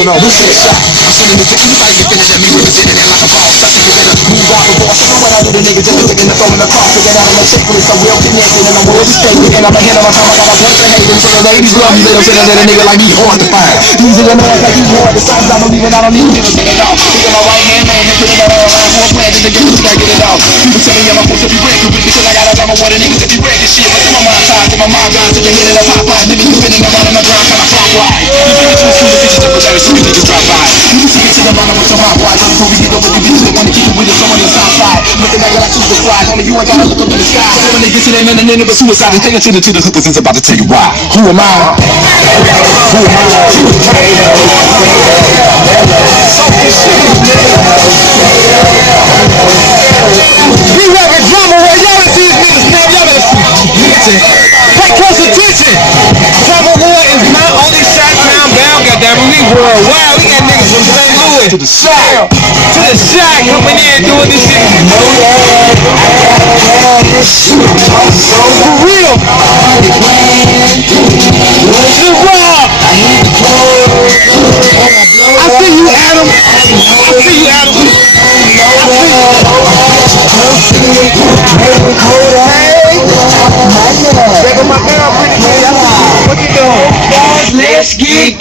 Hold on, who's this shot? I'm sending it to anybody that feeling that me representing it like a boss. Such a better move out the boss. You know what I do to niggas just looking to throw in the cross. Figure out I'm a checklist, I'm well connected and I'm well respected. And I'm ahead of my time, I got a bunch of haters. So the ladies love me, they don't say that a nigga like me hard to find. These are the man like you hard to sign. I don't even get it off. Nigga, my right hand man, put it all around for a plan. Just to get it, I get it off. People tell me I'm supposed to be record with me till I got a Dramaward and niggas that be wrecking shit. But in my mind, tired, in my mind, guys, to the head of the pop line. Niggas spinning around in my grind, kinda clockwise. You bring it to a school, the bitches up with that, so you just drop by. You can see me to the bottom with some hot boys. Before we get over the bitches that wanna keep it with us, someone on the south side. Looking at you like super fly, only you ain't gotta look up in the sky. So when they get to them in the name of suicide, they take it to the hookers, it's about to tell you why. Who am I? Who am we rapping Dramaward, y'all done see this niggas, man, y'all better see. Pay close attention. Dramaward is not only Chi-Town bound, goddammit, we worldwide. We got niggas from St. Louis to the side coming in doing this shit. For real. This is raw. I see you, Adam. I see you, Adam. Check out my girl, pretty good. What you doing? Let's get